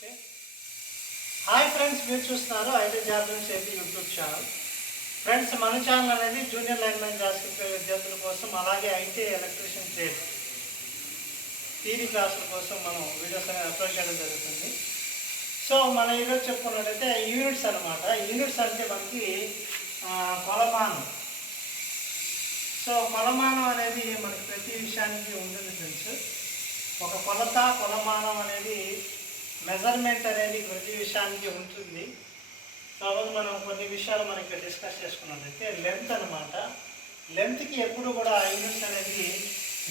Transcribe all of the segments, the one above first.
Okay. Hi friends, మీరు చూస్తున్నారు IT job సేఫీ యూట్యూబ్ ఛానల్. ఫ్రెండ్స్, మన ఛానల్ అనేది జూనియర్ లైన్మెన్ జాబ్స్ విద్యార్థుల కోసం, అలాగే ఐటీ ఎలక్ట్రీషియన్ ట్రేడ్ థియరీ క్లాసుల కోసం మనం వీడియోస్ అనేది అప్లోడ్ చేయడం జరుగుతుంది. సో మనం ఈరోజు చెప్పుకున్నట్టయితే యూనిట్స్ అనమాట. యూనిట్స్ అంటే మనకి కొలమానం. సో కొలమానం అనేది మనకి ప్రతి విషయానికి ఉంటుంది ఫ్రెండ్స్. ఒక కొలమానం అనేది మెజర్మెంట్ అనేది ప్రతి విషయానికి ఉంటుంది. కాబట్టి మనం కొన్ని విషయాలు మనకి డిస్కస్ చేసుకున్నట్లయితే లెంత్ అనమాట. లెంత్కి ఎప్పుడు కూడా యూనిట్స్ అనేది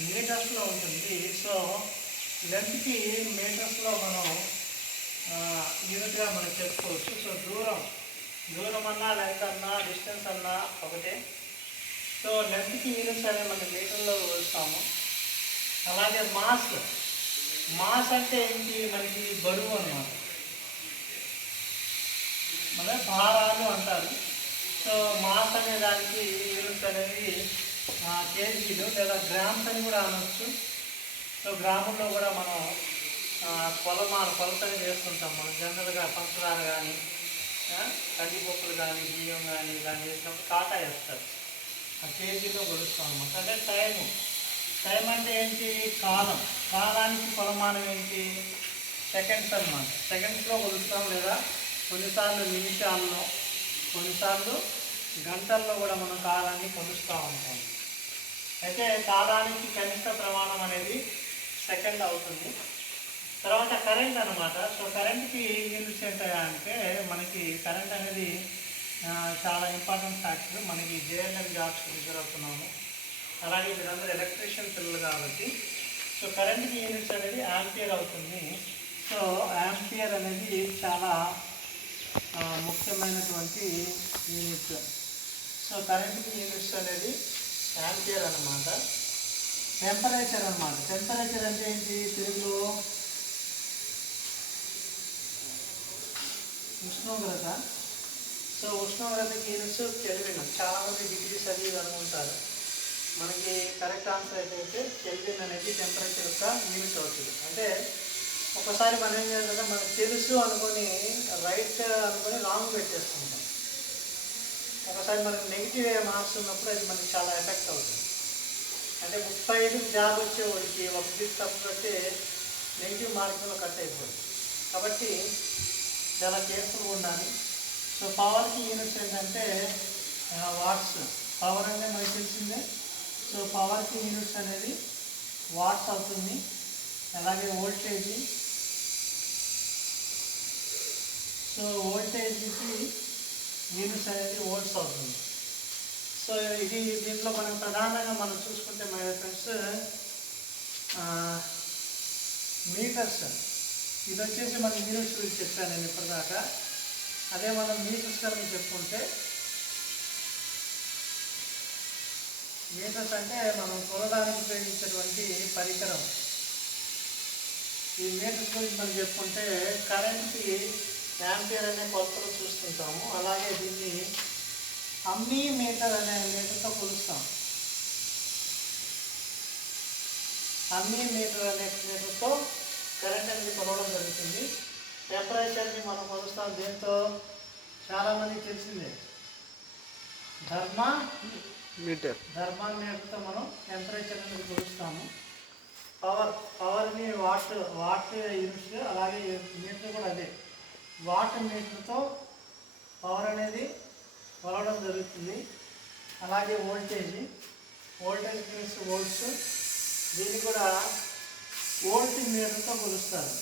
మీటర్స్లో ఉంటుంది. సో లెంత్కి మీటర్స్లో మనం యూనిట్గా మనం చెప్పుకోవచ్చు. సో దూరం అన్నా, లెంత్ అన్నా, డిస్టెన్స్ అన్నా ఒకటే. సో లెంత్కి యూనిట్స్ అనేవి మనం మీటర్లో కొలుస్తాము. అలాగే మాస్ అంటే ఏంటి? మనకి బరువు అన్నమాట, మన భారాలు అంటారు. సో మాస్ అనే దానికి యూనిట్స్ అనేవి కేజీలు లేదా గ్రామ్స్ అని కూడా అనొచ్చు. సో గ్రాముల్లో కూడా మనం కొలతని చేస్తుంటాం. మనం జనరల్గా పంచదార కానీ, కందిపప్పులు కానీ, బియ్యం కానీ ఇలాంటి చేసినప్పుడు కాటా వేస్తారు. ఆ కేజీలో కొలుస్తాం అన్నమాట. అంటే టైం అంటే ఏంటి? కాలానికి కొలమానం ఏంటి? సెకండ్స్ అన్నమాట. సెకండ్స్లో కొలుస్తాం, లేదా కొన్నిసార్లు నిమిషాల్లో, కొన్నిసార్లు గంటల్లో కూడా మనం కాలాన్ని కొలుస్తూ ఉంటాం. అయితే కాలానికి కనిష్ట ప్రమాణం అనేది సెకండ్ అవుతుంది. తర్వాత కరెంట్ అనమాట. సో కరెంట్కి యూనిట్స్ ఏంటంటే మనకి కరెంట్ అనేది చాలా ఇంపార్టెంట్ ఫ్యాక్టర్. మనకి జేఎన్ఎం జాబ్స్ ప్రిపేర్ అవుతున్నాము. అలాగే మీరందరూ ఎలక్ట్రీషియన్ పిల్లలు కాబట్టి సో కరెంట్కి యూనిట్స్ అనేది యాంపియర్ అవుతుంది. సో యాంపియర్ అనేది చాలా ముఖ్యమైనటువంటి యూనిట్. సో కరెంట్కి యూనిట్స్ అనేది యాంపియర్ అన్నమాట. టెంపరేచర్ అన్నమాట. టెంపరేచర్ అంటే ఏంటి తెలుగులో? ఉష్ణోగ్రత. సో ఉష్ణోగ్రతకి యూనిట్స్ కెల్విన్. చాలామంది డిగ్రీస్ అది అనుకుంటారు. మనకి కరెక్ట్ ఆన్సర్ అయితే కెల్విన్ అనేది టెంపరేచర్ యొక్క యూనిట్ అవుతుంది. అంటే ఒకసారి మనం ఏం చేయాలంటే మనకు తెలుసు అనుకొని రైట్ అనుకొని రాంగ్ పెట్టేస్తుంటాం. ఒకసారి మనకు నెగిటివ్ మార్క్స్ ఉన్నప్పుడు అది మనకి చాలా ఎఫెక్ట్ అవుతుంది. అంటే 35 జాబ్ వచ్చేవాడికి ఒక బిట్ తప్పు పెట్టి నెగిటివ్ మార్కులో కట్ అయిపోతుంది. కాబట్టి చాలా కేర్ఫుల్గా ఉండాలి. సో పవర్కి యూనిట్స్ ఏంటంటే వాట్స్. పవర్ అంటే మనకి తెలిసిందే. సో పవర్కి యూనిట్స్ అనేది వాట్స్ అవుతుంది. అలాగే వోల్టేజీ. సో వోల్టేజ్కి యూనిట్స్ అనేది వోల్ట్స్ అవుతుంది. సో దీంట్లో మనం ప్రధానంగా మనం చూసుకుంటే మై ఫ్రెండ్స్ మీటర్స్. ఇది వచ్చేసి మన యూనిట్స్ గురించి చెప్పాను నేను ఇప్పటిదాకా. అదే మనం మీటర్స్ కనుక చెప్పుకుంటే, మీటర్స్ అంటే మనం కొలడానికి ఉపయోగించేటువంటి పరికరం. ఈ మీటర్స్ గురించి మనం చెప్పుకుంటే కరెంట్కి యాంపియర్ అనే కొలతలు చూస్తుంటాము. అలాగే దీన్ని అమ్మీ మీటర్ అనే మీటర్తో కొలుస్తాం. అమ్మీ మీటర్ అనే మీటర్తో కరెంట్ అనేది కొలవడం జరుగుతుంది. టెంపరేచర్ని మనం కొలుస్తాం దీంతో. చాలామందికి తెలిసిందే థర్మామీటర్తో మనం టెంపరేచర్ అనేది కొలుస్తాము. పవర్ని వాట్ యూనిట్స్. అలాగే మీటర్ కూడా అదే వాట్ మీటర్తో పవర్ అనేది కొలవడం జరుగుతుంది. అలాగే వోల్టేజ్ మీన్స్ వోల్ట్స్. దీన్ని కూడా వోల్ట్ మీటర్తో కొలుస్తారు.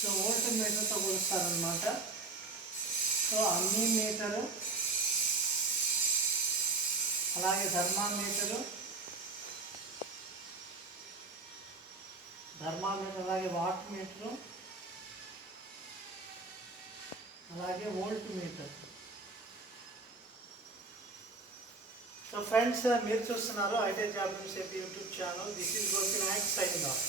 సో వోల్ట్ మీటర్తో కొలుస్తారనమాట. సో అమ్మీ మీటరు, అలాగే థర్మామీటర్, అలాగే వాట్ మీటరు, అలాగే వోల్ట్ మీటర్. సో ఫ్రెండ్స్, మీరు చూస్తున్నారు ఐటీ జాబ్ సేఫీ YouTube channel. This is Gopinayak signing of.